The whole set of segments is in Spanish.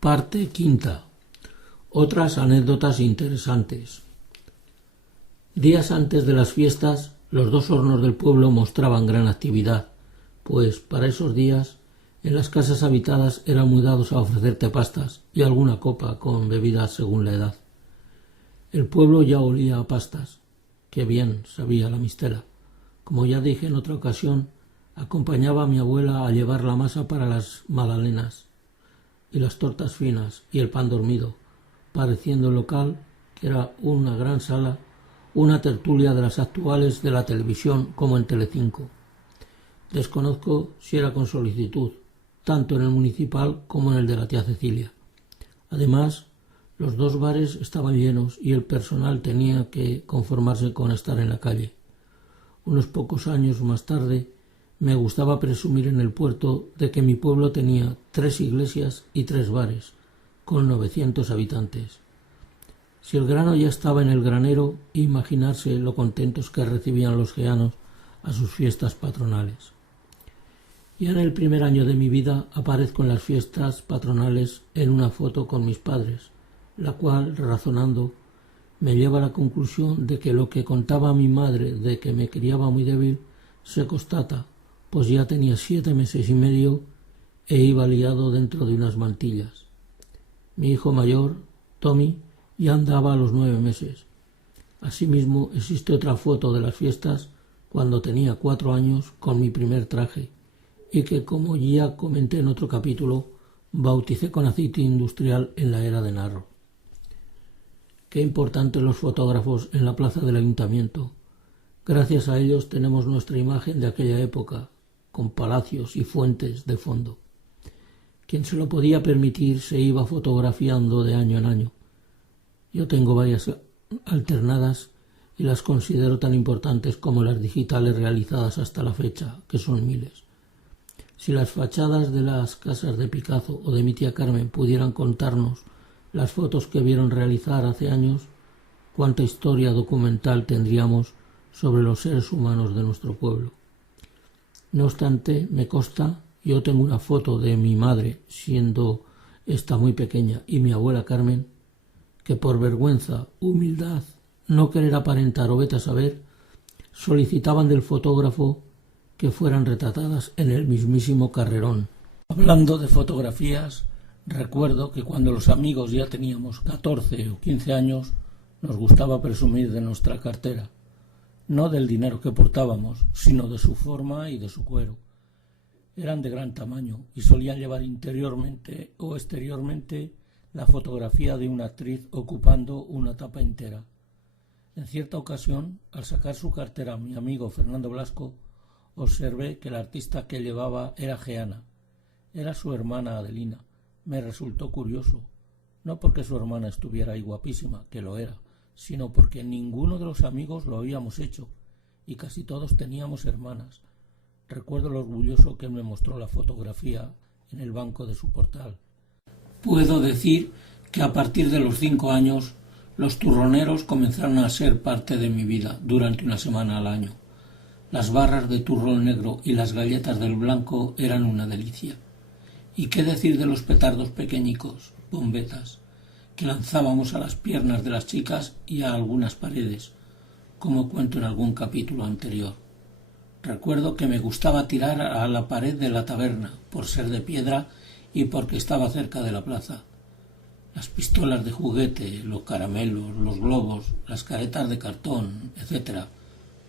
Parte quinta. Otras anécdotas interesantes. Días antes de las fiestas, los dos hornos del pueblo mostraban gran actividad, pues para esos días en las casas habitadas eran muy dados a ofrecerte pastas y alguna copa con bebidas según la edad. El pueblo ya olía a pastas, que bien sabía la mistela. Como ya dije en otra ocasión, acompañaba a mi abuela a llevar la masa para las magdalenas y las tortas finas y el pan dormido, pareciendo el local, que era una gran sala, una tertulia de las actuales de la televisión como en Telecinco. Desconozco si era con solicitud, tanto en el municipal como en el de la tía Cecilia. Además, los dos bares estaban llenos y el personal tenía que conformarse con estar en la calle. Unos pocos años más tarde, me gustaba presumir en el puerto de que mi pueblo tenía 3 iglesias y 3 bares, con 900 habitantes. Si el grano ya estaba en el granero, imaginarse lo contentos que recibían los geanos a sus fiestas patronales. Y en el primer año de mi vida aparezco en las fiestas patronales en una foto con mis padres, la cual, razonando, me lleva a la conclusión de que lo que contaba mi madre de que me criaba muy débil se constata, pues ya tenía 7 meses y medio e iba liado dentro de unas mantillas. Mi hijo mayor, Tommy, ya andaba a los 9 meses. Asimismo, existe otra foto de las fiestas cuando tenía 4 años con mi primer traje y que, como ya comenté en otro capítulo, bauticé con aceite industrial en la era de Narro. Qué importantes los fotógrafos en la plaza del ayuntamiento. Gracias a ellos tenemos nuestra imagen de aquella época, con palacios y fuentes de fondo. Quien se lo podía permitir se iba fotografiando de año en año. Yo tengo varias alternadas y las considero tan importantes como las digitales realizadas hasta la fecha, que son miles. Si las fachadas de las casas de Picasso o de mi tía Carmen pudieran contarnos las fotos que vieron realizar hace años, cuánta historia documental tendríamos sobre los seres humanos de nuestro pueblo. No obstante, me consta, yo tengo una foto de mi madre, siendo esta muy pequeña, y mi abuela Carmen, que por vergüenza, humildad, no querer aparentar o vete a saber, solicitaban del fotógrafo que fueran retratadas en el mismísimo carrerón. Hablando de fotografías, recuerdo que cuando los amigos ya teníamos 14 o 15 años, nos gustaba presumir de nuestra cartera, no del dinero que portábamos, sino de su forma y de su cuero. Eran de gran tamaño y solían llevar interiormente o exteriormente la fotografía de una actriz ocupando una tapa entera. En cierta ocasión, al sacar su cartera mi amigo Fernando Blasco, observé que la artista que llevaba era geana. Era su hermana Adelina. Me resultó curioso, no porque su hermana estuviera ahí guapísima, que lo era, sino porque ninguno de los amigos lo habíamos hecho, y casi todos teníamos hermanas. Recuerdo lo orgulloso que me mostró la fotografía en el banco de su portal. Puedo decir que a partir de los 5 años, los turroneros comenzaron a ser parte de mi vida durante una semana al año. Las barras de turrón negro y las galletas del blanco eran una delicia. ¿Y qué decir de los petardos pequeñicos, bombetas, que lanzábamos a las piernas de las chicas y a algunas paredes, como cuento en algún capítulo anterior? Recuerdo que me gustaba tirar a la pared de la taberna, por ser de piedra y porque estaba cerca de la plaza. Las pistolas de juguete, los caramelos, los globos, las caretas de cartón, etc.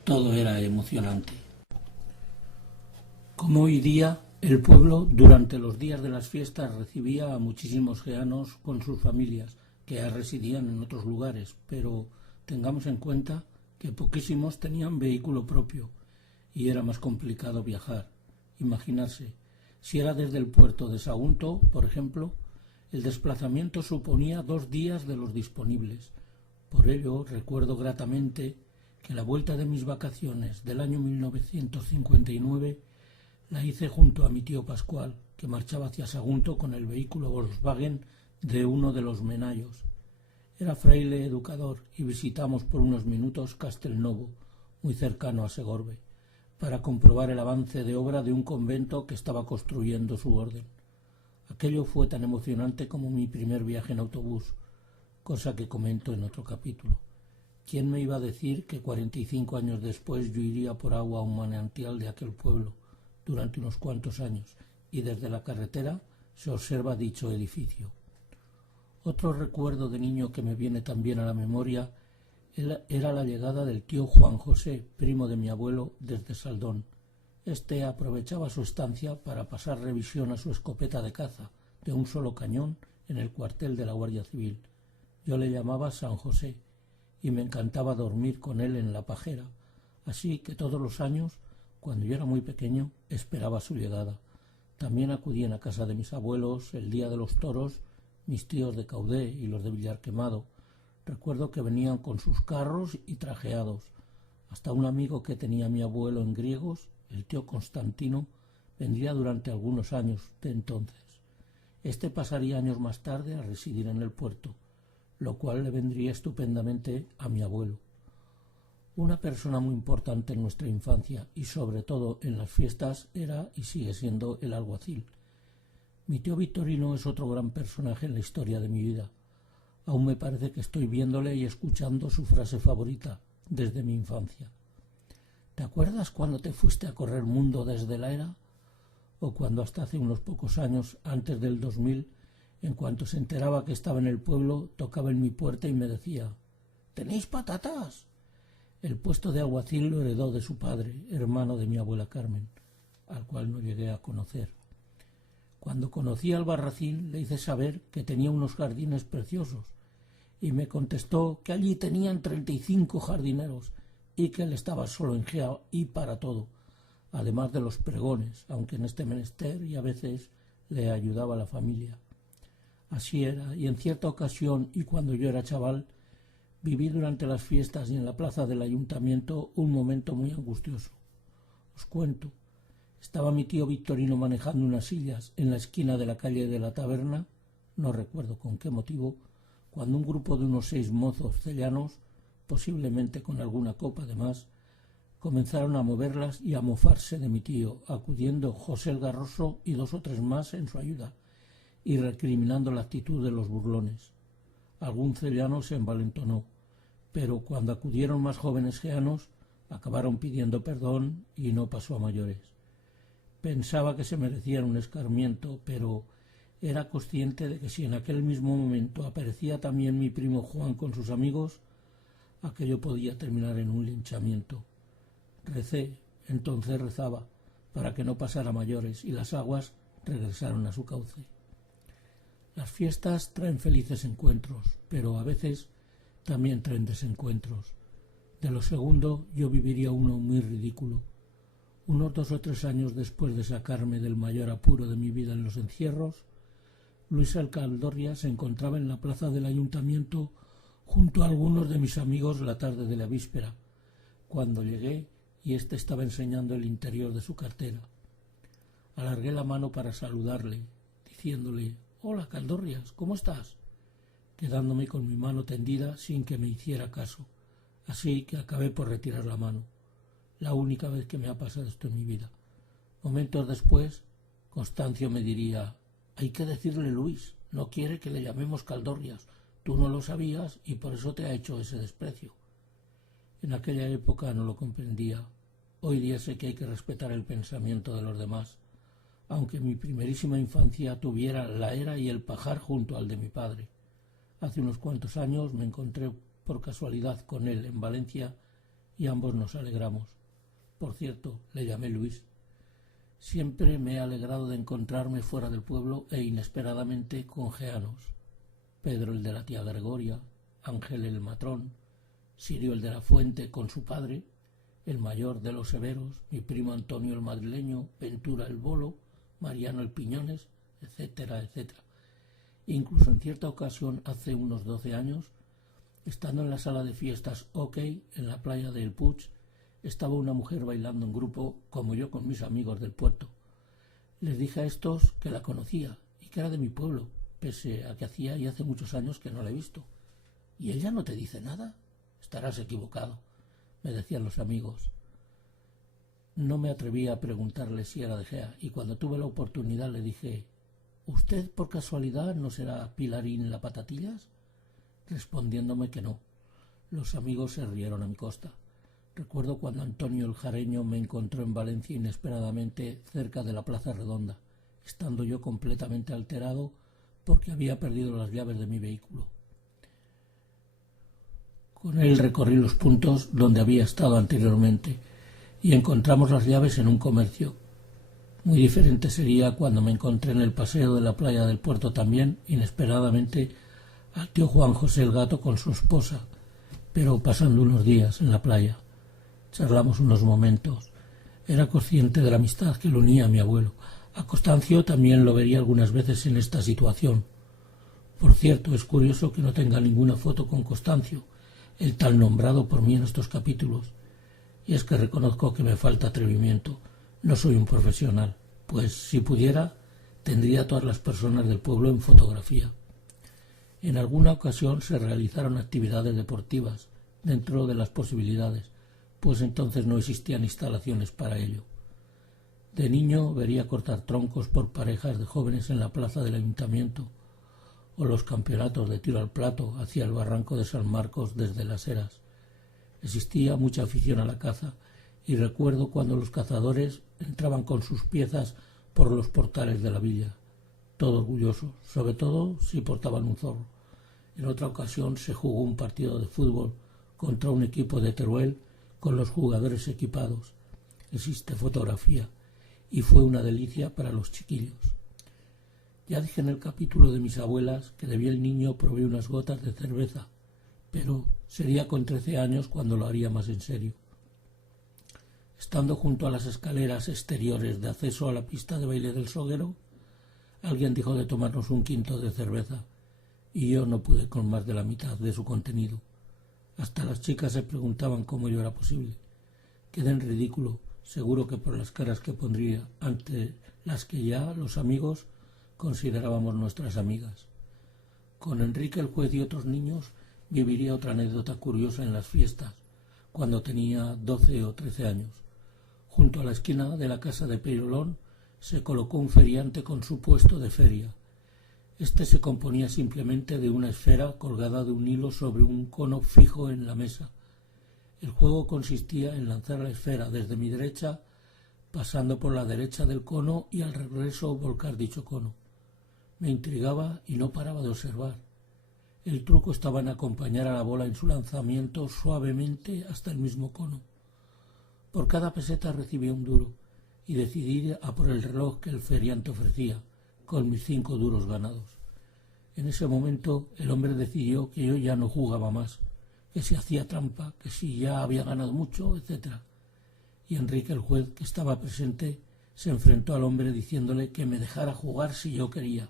Todo era emocionante. Como hoy día, el pueblo durante los días de las fiestas recibía a muchísimos geanos con sus familias, que ya residían en otros lugares, pero tengamos en cuenta que poquísimos tenían vehículo propio y era más complicado viajar. Imaginarse, si era desde el puerto de Sagunto, por ejemplo, el desplazamiento suponía 2 días de los disponibles. Por ello, recuerdo gratamente que la vuelta de mis vacaciones del año 1959 la hice junto a mi tío Pascual, que marchaba hacia Sagunto con el vehículo Volkswagen de uno de los menayos. Era fraile educador y visitamos por unos minutos Castelnovo, muy cercano a Segorbe, para comprobar el avance de obra de un convento que estaba construyendo su orden. Aquello fue tan emocionante como mi primer viaje en autobús, cosa que comento en otro capítulo. ¿Quién me iba a decir que 45 años después yo iría por agua a un manantial de aquel pueblo durante unos cuantos años y desde la carretera se observa dicho edificio? Otro recuerdo de niño que me viene también a la memoria era la llegada del tío Juan José, primo de mi abuelo, desde Saldón. Este aprovechaba su estancia para pasar revisión a su escopeta de caza, de un solo cañón, en el cuartel de la Guardia Civil. Yo le llamaba San José, y me encantaba dormir con él en la pajera, así que todos los años, cuando yo era muy pequeño, esperaba su llegada. También acudí en la casa de mis abuelos el día de los toros, mis tíos de Caudé y los de Villarquemado. Recuerdo que venían con sus carros y trajeados. Hasta un amigo que tenía mi abuelo en Griegos, el tío Constantino, vendría durante algunos años de entonces. Este pasaría años más tarde a residir en el puerto, lo cual le vendría estupendamente a mi abuelo. Una persona muy importante en nuestra infancia y sobre todo en las fiestas era y sigue siendo el alguacil. Mi tío Victorino es otro gran personaje en la historia de mi vida. Aún me parece que estoy viéndole y escuchando su frase favorita desde mi infancia. ¿Te acuerdas cuando te fuiste a correr mundo desde la era? O cuando hasta hace unos pocos años, antes del 2000, en cuanto se enteraba que estaba en el pueblo, tocaba en mi puerta y me decía: ¿tenéis patatas? El puesto de alguacil lo heredó de su padre, hermano de mi abuela Carmen, al cual no llegué a conocer. Cuando conocí al Barracín le hice saber que tenía unos jardines preciosos y me contestó que allí tenían 35 jardineros y que él estaba solo en Gea y para todo, además de los pregones, aunque en este menester y a veces le ayudaba a la familia. Así era, y en cierta ocasión y cuando yo era chaval, viví durante las fiestas y en la plaza del ayuntamiento un momento muy angustioso. Os cuento. Estaba mi tío Victorino manejando unas sillas en la esquina de la calle de la taberna, no recuerdo con qué motivo, cuando un grupo de unos 6 mozos cellanos, posiblemente con alguna copa de más, comenzaron a moverlas y a mofarse de mi tío, acudiendo José el Garroso y 2 o 3 más en su ayuda, y recriminando la actitud de los burlones. Algún cellano se envalentonó, pero cuando acudieron más jóvenes geanos, acabaron pidiendo perdón y no pasó a mayores. Pensaba que se merecían un escarmiento, pero era consciente de que si en aquel mismo momento aparecía también mi primo Juan con sus amigos, aquello podía terminar en un linchamiento. Recé, entonces rezaba, para que no pasara a mayores y las aguas regresaron a su cauce. Las fiestas traen felices encuentros, pero a veces también traen desencuentros. De lo segundo yo viviría uno muy ridículo. Unos 2 o 3 años después de sacarme del mayor apuro de mi vida en los encierros, Luis Alcaldorria se encontraba en la plaza del ayuntamiento junto a algunos de mis amigos la tarde de la víspera, cuando llegué y éste estaba enseñando el interior de su cartera. Alargué la mano para saludarle, diciéndole: «Hola, Caldorrias, ¿cómo estás?», quedándome con mi mano tendida sin que me hiciera caso, así que acabé por retirar la mano. La única vez que me ha pasado esto en mi vida. Momentos después, Constancio me diría: «Hay que decirle, Luis, no quiere que le llamemos Caldorrias, tú no lo sabías y por eso te ha hecho ese desprecio». En aquella época no lo comprendía. Hoy día sé que hay que respetar el pensamiento de los demás, aunque mi primerísima infancia tuviera la era y el pajar junto al de mi padre. Hace unos cuantos años me encontré por casualidad con él en Valencia y ambos nos alegramos. Por cierto, le llamé Luis. Siempre me he alegrado de encontrarme fuera del pueblo e inesperadamente con geanos. Pedro el de la tía Gregoria, Ángel el matrón, Sirio el de la Fuente con su padre, el mayor de los severos, mi primo Antonio el madrileño, Ventura el bolo, Mariano el piñones, etcétera, etcétera. Incluso en cierta ocasión, hace unos 12 años, estando en la sala de fiestas OK, en la playa de El Puig, estaba una mujer bailando en grupo, como yo con mis amigos del puerto. Les dije a estos que la conocía y que era de mi pueblo, pese a que hacía y hace muchos años que no la he visto. «¿Y ella no te dice nada?». «Estarás equivocado», me decían los amigos. No me atreví a preguntarle si era de Gea y cuando tuve la oportunidad le dije: ¿Usted por casualidad no será Pilarín la Patatillas? Respondiéndome que no. Los amigos se rieron a mi costa. Recuerdo cuando Antonio el Jareño me encontró en Valencia inesperadamente cerca de la Plaza Redonda, estando yo completamente alterado porque había perdido las llaves de mi vehículo. Con él recorrí los puntos donde había estado anteriormente y encontramos las llaves en un comercio. Muy diferente sería cuando me encontré en el paseo de la playa del puerto también, inesperadamente, al tío Juan José el Gato con su esposa, pero pasando unos días en la playa. Charlamos unos momentos. Era consciente de la amistad que lo unía a mi abuelo. A Constancio también lo vería algunas veces en esta situación. Por cierto, es curioso que no tenga ninguna foto con Constancio, el tal nombrado por mí en estos capítulos. Y es que reconozco que me falta atrevimiento. No soy un profesional, pues si pudiera, tendría a todas las personas del pueblo en fotografía. En alguna ocasión se realizaron actividades deportivas, dentro de las posibilidades, pues entonces no existían instalaciones para ello. De niño vería cortar troncos por parejas de jóvenes en la plaza del ayuntamiento, o los campeonatos de tiro al plato hacia el barranco de San Marcos desde Las Heras. Existía mucha afición a la caza, y recuerdo cuando los cazadores entraban con sus piezas por los portales de la villa, todo orgullosos, sobre todo si portaban un zorro. En otra ocasión se jugó un partido de fútbol contra un equipo de Teruel con los jugadores equipados. Existe fotografía y fue una delicia para los chiquillos. Ya dije en el capítulo de mis abuelas que de bien niño probé unas gotas de cerveza, pero sería con 13 años cuando lo haría más en serio. Estando junto a las escaleras exteriores de acceso a la pista de baile del Soguero, alguien dijo de tomarnos un quinto de cerveza, y yo no pude con más de la mitad de su contenido. Hasta las chicas se preguntaban cómo ello era posible. Quedé en ridículo, seguro que por las caras que pondría ante las que ya los amigos considerábamos nuestras amigas. Con Enrique el juez y otros niños viviría otra anécdota curiosa en las fiestas, cuando tenía 12 o 13 años. Junto a la esquina de la casa de Peirolón se colocó un feriante con su puesto de feria. Este se componía simplemente de una esfera colgada de un hilo sobre un cono fijo en la mesa. El juego consistía en lanzar la esfera desde mi derecha, pasando por la derecha del cono y al regreso volcar dicho cono. Me intrigaba y no paraba de observar. El truco estaba en acompañar a la bola en su lanzamiento suavemente hasta el mismo cono. Por cada peseta recibía un duro y decidí ir a por el reloj que el feriante ofrecía, con mis 5 duros ganados. En ese momento el hombre decidió que yo ya no jugaba más, que si hacía trampa, que si ya había ganado mucho, etc. Y Enrique el juez, que estaba presente, se enfrentó al hombre diciéndole que me dejara jugar si yo quería.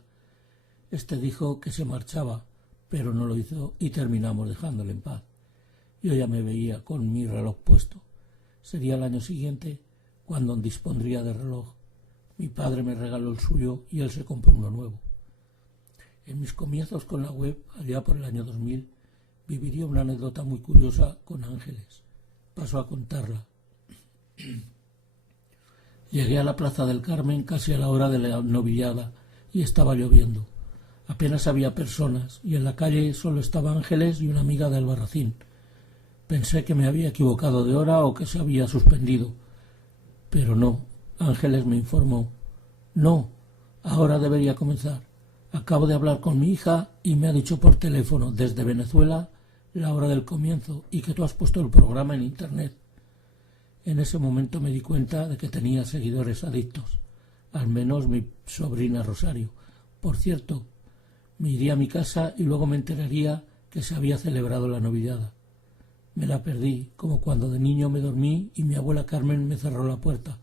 Este dijo que se marchaba, pero no lo hizo y terminamos dejándole en paz. Yo ya me veía con mi reloj puesto. Sería el año siguiente cuando dispondría de reloj. Mi padre me regaló el suyo y él se compró uno nuevo. En mis comienzos con la web, allá por el año 2000, viviría una anécdota muy curiosa con Ángeles. Paso a contarla. Llegué a la Plaza del Carmen casi a la hora de la novillada y estaba lloviendo. Apenas había personas y en la calle solo estaba Ángeles y una amiga de Albarracín. Pensé que me había equivocado de hora o que se había suspendido. Pero no, Ángeles me informó. No, ahora debería comenzar. Acabo de hablar con mi hija y me ha dicho por teléfono desde Venezuela la hora del comienzo y que tú has puesto el programa en internet. En ese momento me di cuenta de que tenía seguidores adictos, al menos mi sobrina Rosario. Por cierto, me iría a mi casa y luego me enteraría que se había celebrado la novillada. Me la perdí, como cuando de niño me dormí y mi abuela Carmen me cerró la puerta,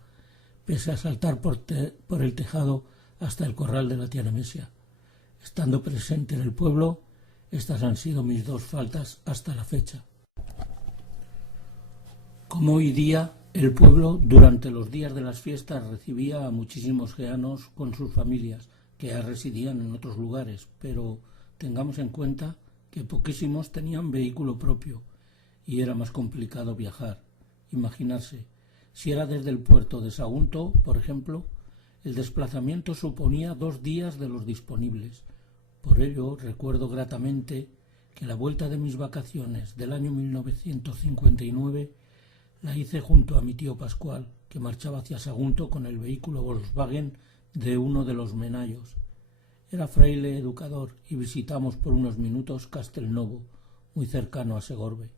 pese a saltar por el tejado hasta el corral de la tía Nemesia. Estando presente en el pueblo, estas han sido mis 2 faltas hasta la fecha. Como hoy día, el pueblo durante los días de las fiestas recibía a muchísimos geanos con sus familias, que ya residían en otros lugares, pero tengamos en cuenta que poquísimos tenían vehículo propio y era más complicado viajar. Imaginarse, si era desde el puerto de Sagunto, por ejemplo, El desplazamiento suponía 2 días de los disponibles. Por ello recuerdo gratamente que la vuelta de mis vacaciones del año 1959 la hice junto a mi tío Pascual, que marchaba hacia Sagunto con el vehículo Volkswagen de uno de los Menayos. Era fraile educador y visitamos por unos minutos Castelnovo, muy cercano a Segorbe,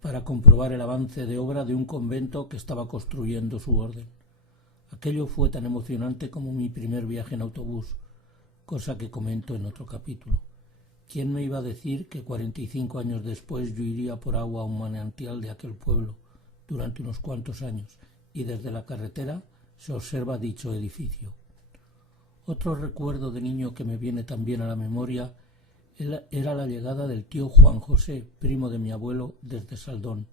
para comprobar el avance de obra de un convento que estaba construyendo su orden. Aquello fue tan emocionante como mi primer viaje en autobús, cosa que comento en otro capítulo. ¿Quién me iba a decir que 45 años después yo iría por agua a un manantial de aquel pueblo durante unos cuantos años y desde la carretera se observa dicho edificio? Otro recuerdo de niño que me viene también a la memoria era la llegada del tío Juan José, primo de mi abuelo, desde Saldón.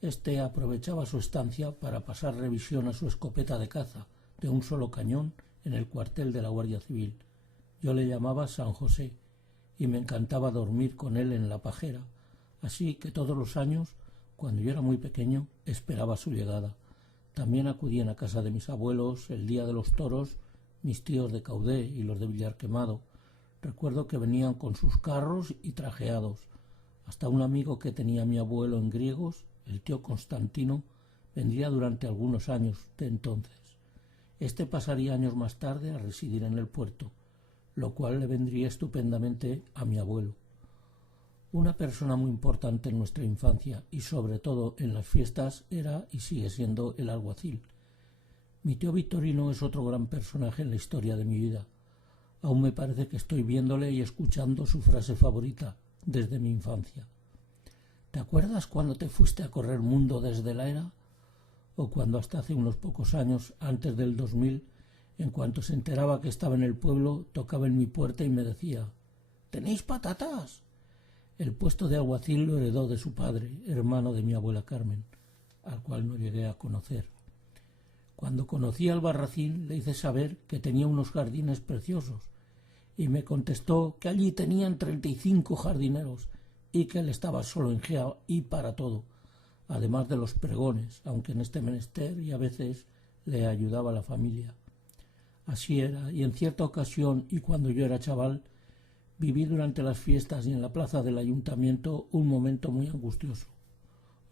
Este aprovechaba su estancia para pasar revisión a su escopeta de caza, de un solo cañón, en el cuartel de la Guardia Civil. Yo le llamaba San José, y me encantaba dormir con él en la pajera, así que todos los años, cuando yo era muy pequeño, esperaba su llegada. También acudían a casa de mis abuelos el día de los toros, mis tíos de Caudé y los de Villarquemado. Recuerdo que venían con sus carros y trajeados. Hasta un amigo que tenía mi abuelo en Griegos, el tío Constantino, vendría durante algunos años de entonces. Este pasaría años más tarde a residir en el puerto, lo cual le vendría estupendamente a mi abuelo. Una persona muy importante en nuestra infancia y sobre todo en las fiestas era y sigue siendo el alguacil. Mi tío Victorino es otro gran personaje en la historia de mi vida. Aún me parece que estoy viéndole y escuchando su frase favorita desde mi infancia. ¿Te acuerdas cuando te fuiste a correr mundo desde la era? O cuando hasta hace unos pocos años, antes del 2000, en cuanto se enteraba que estaba en el pueblo, tocaba en mi puerta y me decía: ¿tenéis patatas? El puesto de alguacil lo heredó de su padre, hermano de mi abuela Carmen, al cual no llegué a conocer. Cuando conocí al Barracín le hice saber que tenía unos jardines preciosos y me contestó que allí tenían 35 jardineros y que él estaba solo en Gea y para todo, además de los pregones, aunque en este menester y a veces le ayudaba a la familia. Así era, y en cierta ocasión y cuando yo era chaval, viví durante las fiestas y en la plaza del ayuntamiento un momento muy angustioso.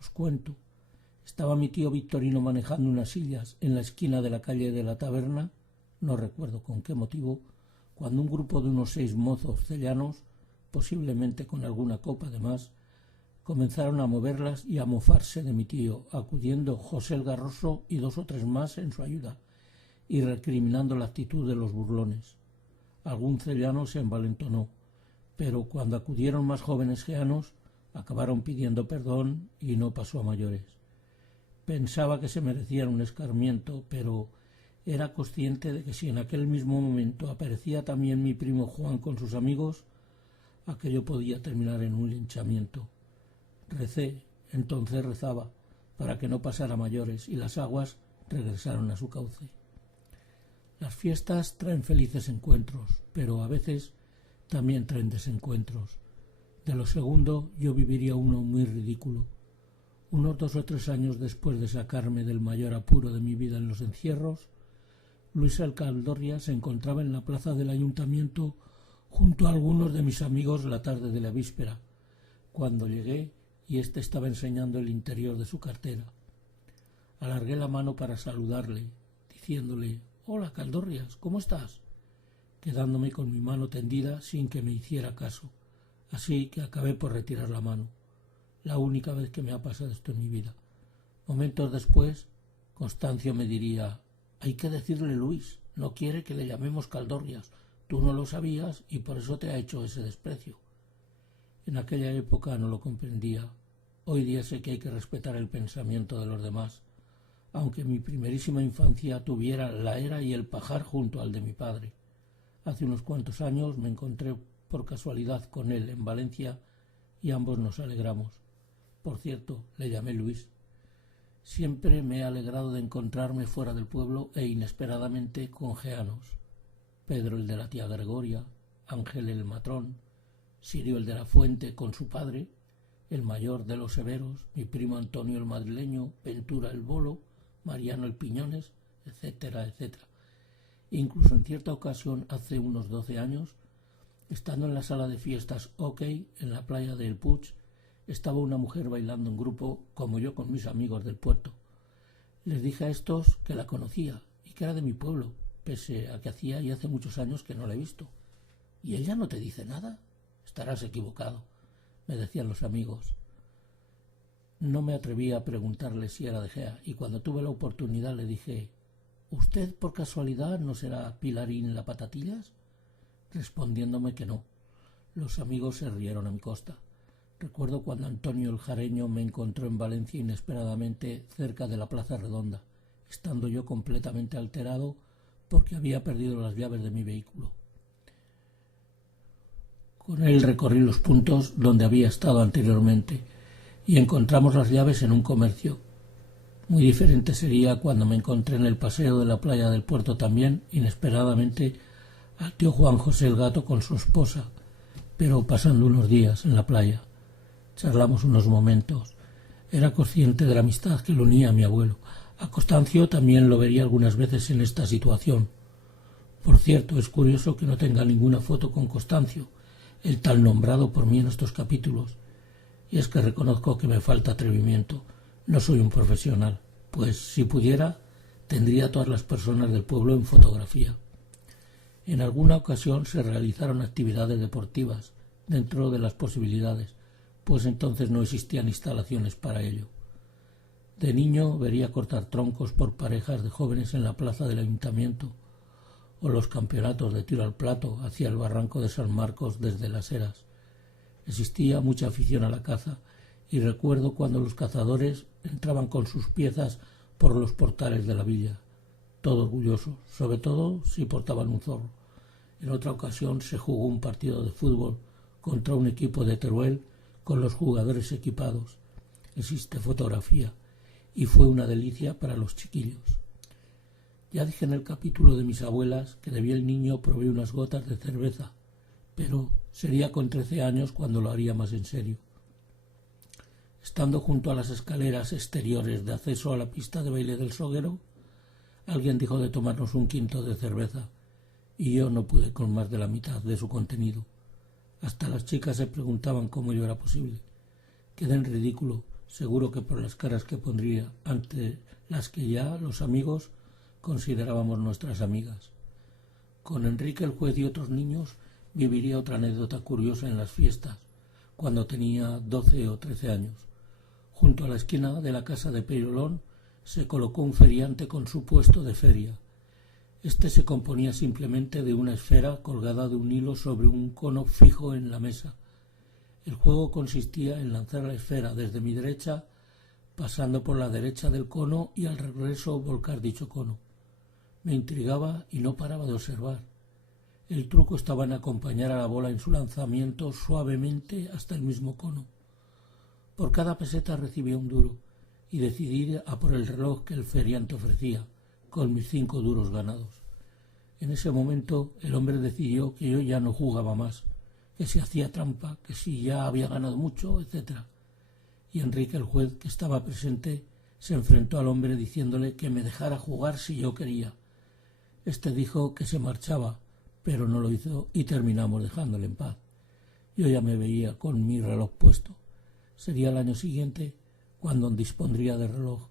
Os cuento. Estaba mi tío Victorino manejando unas sillas en la esquina de la calle de la taberna, no recuerdo con qué motivo, cuando un grupo de unos 6 mozos cellanos, posiblemente con alguna copa de más, comenzaron a moverlas y a mofarse de mi tío, acudiendo José el Garroso y 2 o 3 más en su ayuda, y recriminando la actitud de los burlones. Algún cellano se envalentonó, pero cuando acudieron más jóvenes geanos, acabaron pidiendo perdón y no pasó a mayores. Pensaba que se merecían un escarmiento, pero era consciente de que si en aquel mismo momento aparecía también mi primo Juan con sus amigos, aquello podía terminar en un linchamiento. Recé, entonces rezaba, para que no pasara a mayores y las aguas regresaron a su cauce. Las fiestas traen felices encuentros, pero a veces también traen desencuentros. De lo segundo yo viviría uno muy ridículo. Unos 2 o 3 años después de sacarme del mayor apuro de mi vida en los encierros, Luis Alcaldorria se encontraba en la plaza del ayuntamiento junto a algunos de mis amigos la tarde de la víspera, cuando llegué y éste estaba enseñando el interior de su cartera. Alargué la mano para saludarle, diciéndole: «Hola, Caldorrias, ¿cómo estás?», quedándome con mi mano tendida sin que me hiciera caso, así que acabé por retirar la mano. La única vez que me ha pasado esto en mi vida. Momentos después, Constancio me diría: «Hay que decirle Luis, no quiere que le llamemos Caldorrias, tú no lo sabías y por eso te ha hecho ese desprecio». En aquella época no lo comprendía. Hoy día sé que hay que respetar el pensamiento de los demás, aunque mi primerísima infancia tuviera la era y el pajar junto al de mi padre. Hace unos cuantos años me encontré por casualidad con él en Valencia y ambos nos alegramos. Por cierto, le llamé Luis. Siempre me he alegrado de encontrarme fuera del pueblo e inesperadamente con geanos. Pedro el de la tía Gregoria, Ángel el matrón, Sirio el de la Fuente con su padre, el mayor de los severos, mi primo Antonio el madrileño, Ventura el bolo, Mariano el Piñones, etcétera, etcétera. Incluso en cierta ocasión, hace unos 12 años, estando en la sala de fiestas OK, en la playa de El Puig, estaba una mujer bailando en grupo, como yo con mis amigos del puerto. Les dije a estos que la conocía y que era de mi pueblo, pese a que hacía y hace muchos años que no la he visto. ¿Y ella no te dice nada? Estarás equivocado, me decían los amigos. No me atreví a preguntarle si era de Gea, y cuando tuve la oportunidad le dije: ¿Usted por casualidad no será Pilarín la Patatillas? Respondiéndome que no. Los amigos se rieron a mi costa. Recuerdo cuando Antonio el Jareño me encontró en Valencia inesperadamente cerca de la Plaza Redonda, estando yo completamente alterado porque había perdido las llaves de mi vehículo. Con él recorrí los puntos donde había estado anteriormente y encontramos las llaves en un comercio. Muy diferente sería cuando me encontré en el paseo de la playa del puerto también, inesperadamente, al tío Juan José el Gato con su esposa, pero pasando unos días en la playa. Charlamos unos momentos. Era consciente de la amistad que lo unía a mi abuelo. A Constancio también lo vería algunas veces en esta situación. Por cierto, es curioso que no tenga ninguna foto con Constancio, el tal nombrado por mí en estos capítulos. Y es que reconozco que me falta atrevimiento. No soy un profesional, pues si pudiera, tendría a todas las personas del pueblo en fotografía. En alguna ocasión se realizaron actividades deportivas, dentro de las posibilidades, pues entonces no existían instalaciones para ello. De niño vería cortar troncos por parejas de jóvenes en la plaza del ayuntamiento, o los campeonatos de tiro al plato hacia el barranco de San Marcos desde Las Heras. Existía mucha afición a la caza, y recuerdo cuando los cazadores entraban con sus piezas por los portales de la villa, todo orgullosos, sobre todo si portaban un zorro. En otra ocasión se jugó un partido de fútbol contra un equipo de Teruel con los jugadores equipados. Existe fotografía y fue una delicia para los chiquillos. Ya dije en el capítulo de mis abuelas que de bien niño probé unas gotas de cerveza, pero sería con 13 años cuando lo haría más en serio. Estando junto a las escaleras exteriores de acceso a la pista de baile del Soguero, alguien dijo de tomarnos un quinto de cerveza, y yo no pude con más de la mitad de su contenido. Hasta las chicas se preguntaban cómo ello era posible. Quedé en ridículo, seguro que por las caras que pondría ante las que ya los amigos considerábamos nuestras amigas. Con Enrique el juez y otros niños viviría otra anécdota curiosa en las fiestas, cuando tenía 12 o 13 años. Junto a la esquina de la casa de Peirolón se colocó un feriante con su puesto de feria. Este se componía simplemente de una esfera colgada de un hilo sobre un cono fijo en la mesa. El juego consistía en lanzar la esfera desde mi derecha, pasando por la derecha del cono y al regreso volcar dicho cono. Me intrigaba y no paraba de observar. El truco estaba en acompañar a la bola en su lanzamiento suavemente hasta el mismo cono. Por cada peseta recibía un duro y decidí ir a por el reloj que el feriante ofrecía, con mis 5 duros ganados. En ese momento el hombre decidió que yo ya no jugaba más, que si hacía trampa, que si ya había ganado mucho, etc. Y Enrique el juez, que estaba presente, se enfrentó al hombre diciéndole que me dejara jugar si yo quería. Este dijo que se marchaba, pero no lo hizo y terminamos dejándole en paz. Yo ya me veía con mi reloj puesto. Sería el año siguiente cuando dispondría de reloj.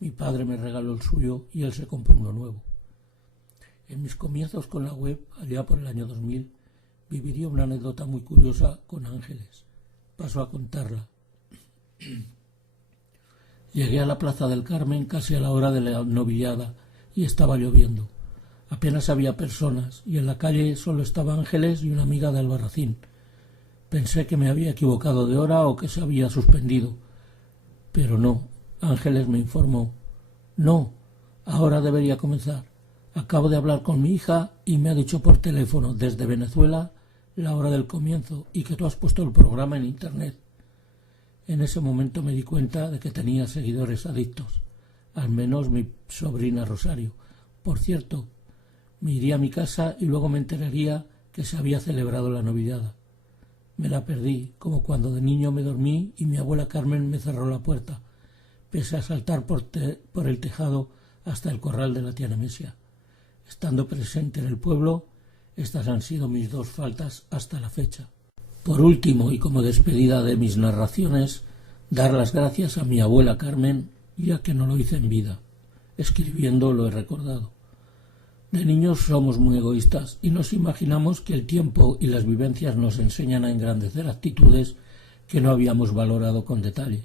Mi padre me regaló el suyo y él se compró uno nuevo. En mis comienzos con la web, allá por el año 2000, viviría una anécdota muy curiosa con Ángeles. Paso a contarla. Llegué a la Plaza del Carmen casi a la hora de la novillada y estaba lloviendo. Apenas había personas y en la calle solo estaba Ángeles y una amiga de Albarracín. Pensé que me había equivocado de hora o que se había suspendido. Pero no. Ángeles me informó: no, ahora debería comenzar. Acabo de hablar con mi hija y me ha dicho por teléfono desde Venezuela la hora del comienzo y que tú has puesto el programa en internet. En ese momento me di cuenta de que tenía seguidores adictos, al menos mi sobrina Rosario. Por cierto, me iría a mi casa y luego me enteraría que se había celebrado la novillada. Me la perdí, como cuando de niño me dormí y mi abuela Carmen me cerró la puerta, pese a saltar por el tejado hasta el corral de la tía Nemesia. Estando presente en el pueblo, estas han sido mis dos faltas hasta la fecha. Por último, y como despedida de mis narraciones, dar las gracias a mi abuela Carmen, ya que no lo hice en vida. Escribiendo lo he recordado. De niños somos muy egoístas y nos imaginamos que el tiempo y las vivencias nos enseñan a engrandecer actitudes que no habíamos valorado con detalle.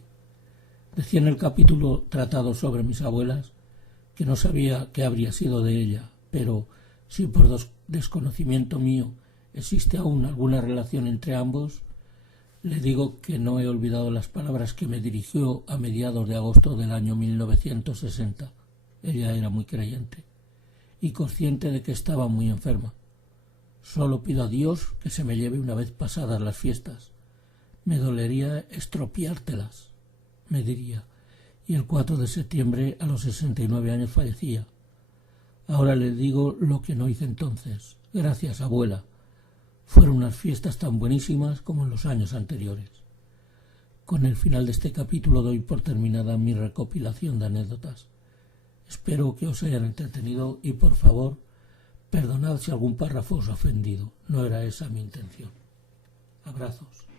Decía en el capítulo tratado sobre mis abuelas que no sabía qué habría sido de ella, pero si por desconocimiento mío existe aún alguna relación entre ambos, le digo que no he olvidado las palabras que me dirigió a mediados de agosto del año 1960. Ella era muy creyente y consciente de que estaba muy enferma. Solo pido a Dios que se me lleve una vez pasadas las fiestas. Me dolería estropeártelas, me diría, y el 4 de septiembre a los 69 años fallecía. Ahora le digo lo que no hice entonces. Gracias, abuela. Fueron unas fiestas tan buenísimas como en los años anteriores. Con el final de este capítulo doy por terminada mi recopilación de anécdotas. Espero que os hayan entretenido y, por favor, perdonad si algún párrafo os ha ofendido. No era esa mi intención. Abrazos.